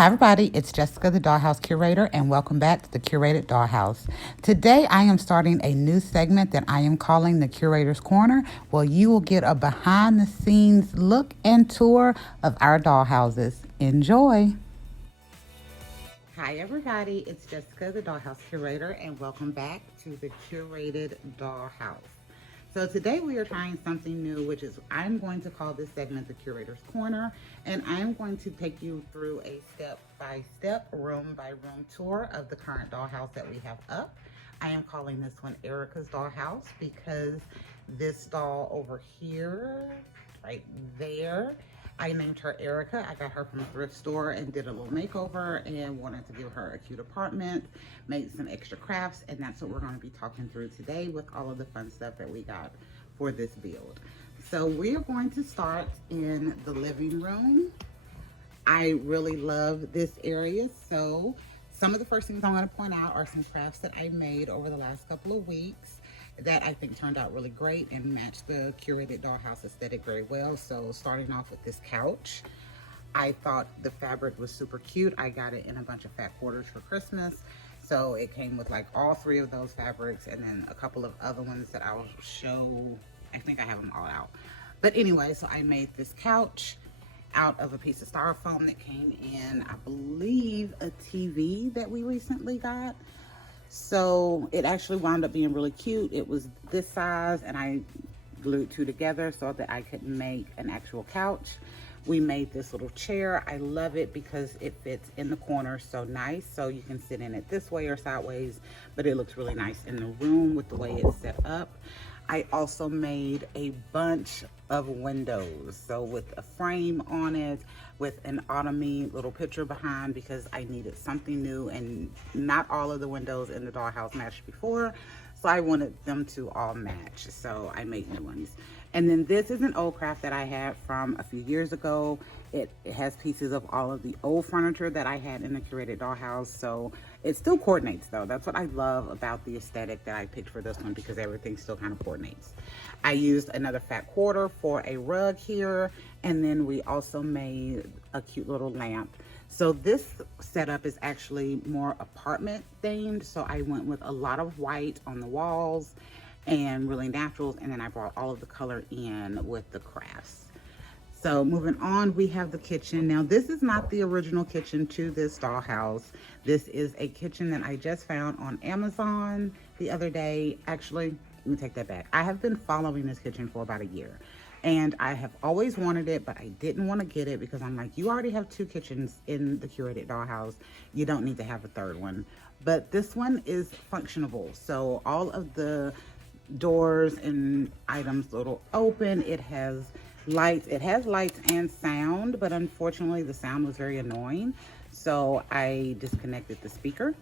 Hi everybody, it's Jessica, the Dollhouse Curator, and welcome back to the Curated Dollhouse. Today I am starting a new segment that I am calling the Curator's Corner, where you will get a behind the scenes look and tour of our dollhouses. Enjoy! Hi everybody, it's Jessica, the Dollhouse Curator, and welcome back to the Curated Dollhouse. So today we are trying something new, which is I'm going to call this segment the Curator's Corner, and I'm going to take you through a step-by-step, room-by-room tour of the current dollhouse that we have up. I am calling this one Erica's Dollhouse because this doll over here, right there, I named her Erica. I got her from a thrift store and did a little makeover and wanted to give her a cute apartment, made some extra crafts, and that's what we're going to be talking through today with all of the fun stuff that we got for this build. So we are going to start in the living room. I really love this area. So some of the first things I'm going to point out are some crafts that I made over the last couple of weeks that I think turned out really great and matched the Curated Dollhouse aesthetic very well. So starting off with this couch, I thought the fabric was super cute. I got it in a bunch of fat quarters for Christmas. So it came with like all three of those fabrics and then a couple of other ones that I'll show. I think I have them all out. But anyway, so I made this couch out of a piece of styrofoam that came in, I believe, a TV that we recently got. So it actually wound up being really cute. It was this size and I glued two together so that I could make an actual couch. We made this little chair. I love it because it fits in the corner so nice. So you can sit in it this way or sideways, but it looks really nice in the room with the way it's set up. I also made a bunch of windows. So with a frame on it, with an autumny little picture behind because I needed something new and not all of the windows in the dollhouse matched before. So I wanted them to all match. So I made new ones. And then this is an old craft that I had from a few years ago. It has pieces of all of the old furniture that I had in the Curated Dollhouse. So it still coordinates though. That's what I love about the aesthetic that I picked for this one because everything still kind of coordinates. I used another fat quarter for a rug here. And then we also made a cute little lamp. So this setup is actually more apartment themed. So I went with a lot of white on the walls and really naturals, and then I brought all of the color in with the crafts. So moving on, we have the kitchen. Now this is not the original kitchen to this dollhouse. This is a kitchen that I just found on Amazon the other day. Actually, let me take that back. I have been following this kitchen for about a year and I have always wanted it, but I didn't want to get it because I'm like, you already have two kitchens in the Curated Dollhouse. You don't need to have a third one. But this one is functionable. So all of the doors and items little open. It has lights. It has lights and sound, but unfortunately the sound was very annoying. So I disconnected the speaker.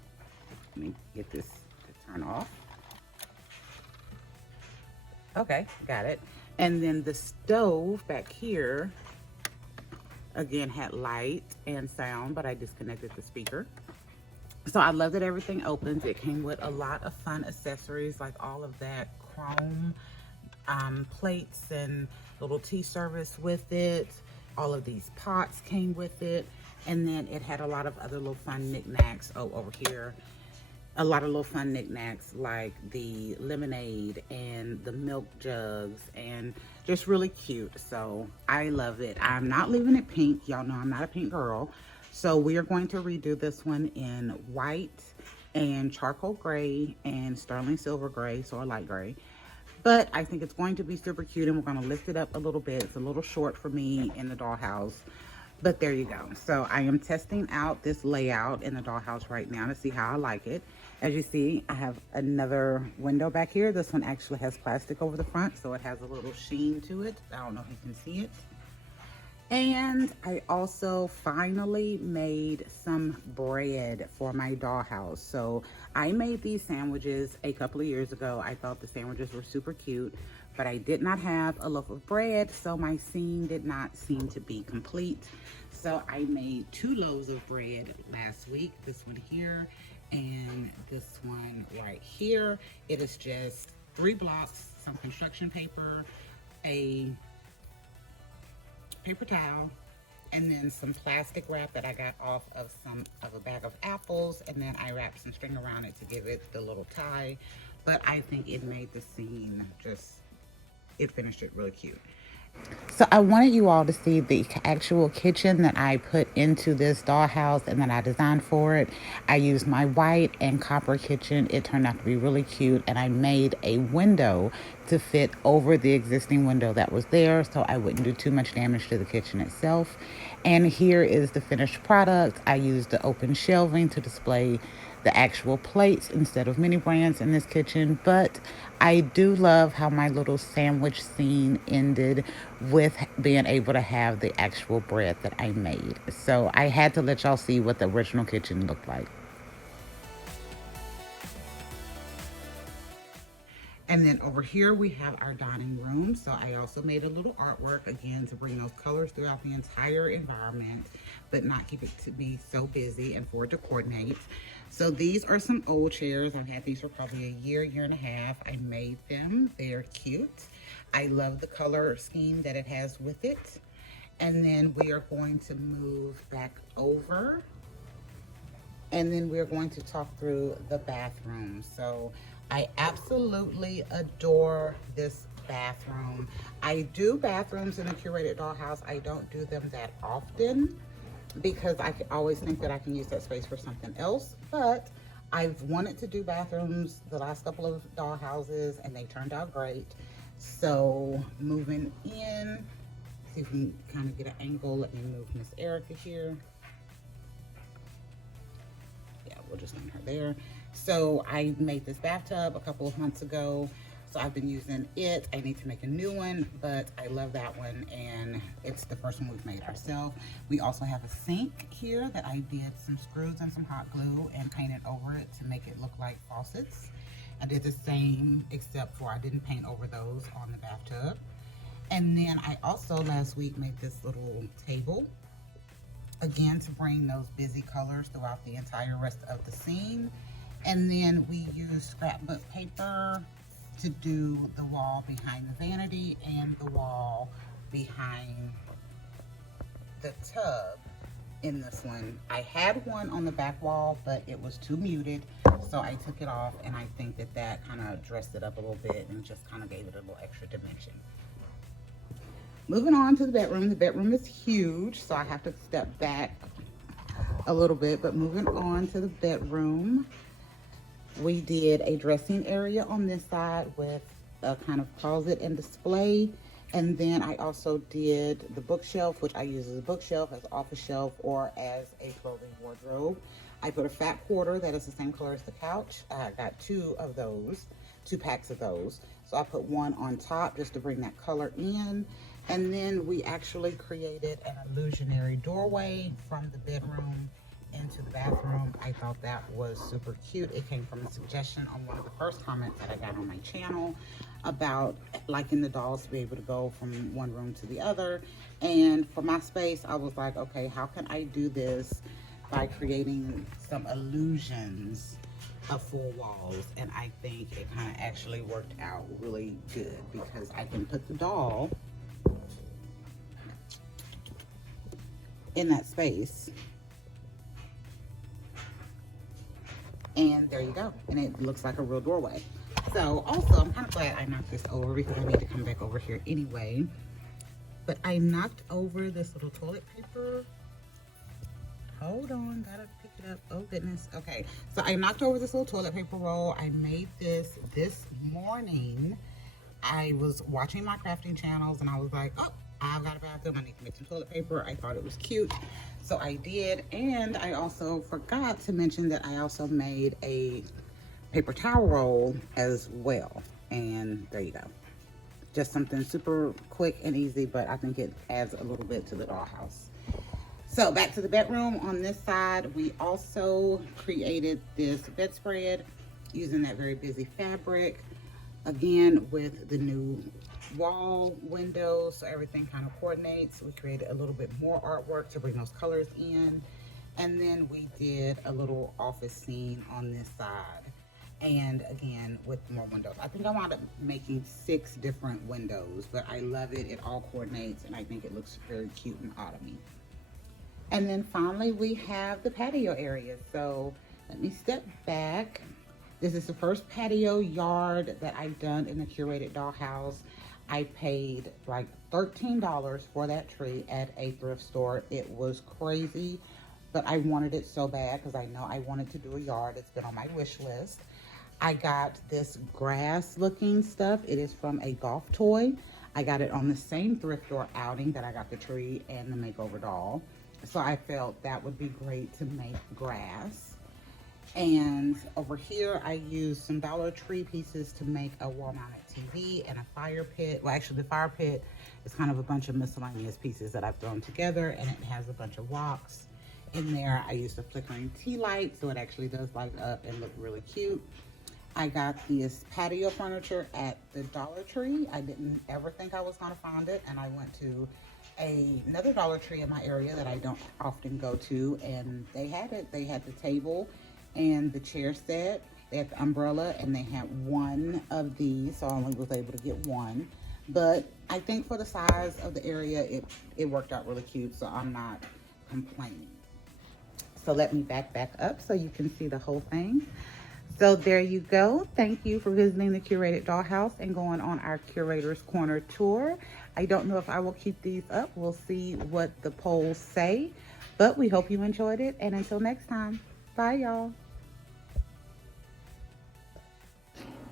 Let me get this to turn off. Okay, got it. And then the stove back here, again, had light and sound, but I disconnected the speaker. So I love that everything opens. It came with a lot of fun accessories, like all of that chrome plates and little tea service with it. All of these pots came with it. And then it had a lot of other little fun knickknacks. Oh, over here, a lot of little fun knickknacks like the lemonade and the milk jugs and just really cute. So I love it. I'm not leaving it pink. Y'all know I'm not a pink girl. So we are going to redo this one in white and charcoal gray and sterling silver gray, so a light gray. But I think it's going to be super cute and we're going to lift it up a little bit. It's a little short for me in the dollhouse, but there you go. So I am testing out this layout in the dollhouse right now to see how I like it. As you see, I have another window back here. This one actually has plastic over the front, so it has a little sheen to it. I don't know if you can see it. And I also finally made some bread for my dollhouse. So I made these sandwiches a couple of years ago. I thought the sandwiches were super cute, but I did not have a loaf of bread, so my scene did not seem to be complete. So I made 2 loaves of bread last week, this one here and this one right here. It is just 3 blocks, some construction paper, a paper towel, and then some plastic wrap that I got off of a bag of apples, and then I wrapped some string around it to give it the little tie. But I think it made the scene it finished it really cute. So I wanted you all to see the actual kitchen that I put into this dollhouse and that I designed for it. I used my white and copper kitchen. It turned out to be really cute, and I made a window to fit over the existing window that was there so I wouldn't do too much damage to the kitchen itself. And here is the finished product. I used the open shelving to display the actual plates instead of mini brands in this kitchen. But I do love how my little sandwich scene ended with being able to have the actual bread that I made. So I had to let y'all see what the original kitchen looked like. And then over here we have our dining room. So I also made a little artwork again to bring those colors throughout the entire environment, but not keep it to be so busy and for it to coordinate. So these are some old chairs. I've had these for probably a year and a half. I made them. They're cute. I love the color scheme that it has with it. And then we are going to move back over. And then we're going to talk through the bathroom. So I absolutely adore this bathroom. I do bathrooms in a curated dollhouse. I don't do them that often because I always think that I can use that space for something else. But I've wanted to do bathrooms the last couple of dollhouses and they turned out great. So moving in, see if we can kind of get an angle. Let me move Miss Erica here. We'll just leave her there. So I made this bathtub a couple of months ago. So I've been using it. I need to make a new one, but I love that one. And it's the first one we've made ourselves. We also have a sink here that I did some screws and some hot glue and painted over it to make it look like faucets. I did the same, except for I didn't paint over those on the bathtub. And then I also last week made this little table, again, to bring those busy colors throughout the entire rest of the scene. And then we use scrapbook paper to do the wall behind the vanity and the wall behind the tub in this one. I had one on the back wall, but it was too muted, so I took it off, and I think that that kind of dressed it up a little bit and just kind of gave it a little extra dimension. Moving on to the bedroom. The bedroom is huge, so I have to step back a little bit, but moving on to the bedroom, we did a dressing area on this side with a kind of closet and display. And then I also did the bookshelf, which I use as a bookshelf, as an office shelf, or as a clothing wardrobe. I put a fat quarter that is the same color as the couch. I got two packs of those. So I put one on top just to bring that color in. And then we actually created an illusionary doorway from the bedroom into the bathroom. I thought that was super cute. It came from a suggestion on one of the first comments that I got on my channel about liking the dolls to be able to go from one room to the other. And for my space, I was like, okay, how can I do this by creating some illusions of full walls? And I think it kind of actually worked out really good because I can put the doll in that space, and there you go, and it looks like a real doorway. So also, I'm kind of glad I knocked this over because I need to come back over here anyway. But I knocked over this little toilet paper. Hold on, gotta pick it up. Oh goodness. Okay, so I knocked over this little toilet paper roll. I made this morning. I was watching my crafting channels and I was like, oh, I've got a bathroom, I need to make some toilet paper. I thought it was cute, so I did. And I also forgot to mention that I also made a paper towel roll as well. And there you go. Just something super quick and easy, but I think it adds a little bit to the dollhouse. So back to the bedroom. On this side, we also created this bedspread using that very busy fabric. Again, with the new wall windows, so everything kind of coordinates. We created a little bit more artwork to bring those colors in. And then we did a little office scene on this side. And again, with more windows. I think I wound up making 6 different windows, but I love it. It all coordinates, and I think it looks very cute and autumny. And then finally, we have the patio area. So let me step back. This is the first patio yard that I've done in the Curated Dollhouse. I paid like $13 for that tree at a thrift store. It was crazy, but I wanted it so bad because I know I wanted to do a yard. It's been on my wish list. I got this grass looking stuff. It is from a golf toy. I got it on the same thrift store outing that I got the tree and the makeover doll. So I felt that would be great to make grass. And over here, I used some Dollar Tree pieces to make a wall-mounted TV and a fire pit. Well, actually, the fire pit is kind of a bunch of miscellaneous pieces that I've thrown together, and it has a bunch of rocks in there. I used a flickering tea light, so it actually does light up and look really cute. I got this patio furniture at the Dollar Tree. I didn't ever think I was going to find it, and I went to another Dollar Tree in my area that I don't often go to, and they had it. They had the table and the chair set. They had the umbrella, and they had one of these, so I only was able to get one. But I think for the size of the area, it worked out really cute, so I'm not complaining. So let me back up so you can see the whole thing. So there you go. Thank you for visiting the Curated Dollhouse and going on our Curator's Corner tour. I don't know if I will keep these up. We'll see what the polls say, but we hope you enjoyed it. And until next time, bye y'all.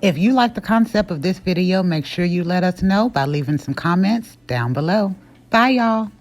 If you like the concept of this video, make sure you let us know by leaving some comments down below. Bye y'all.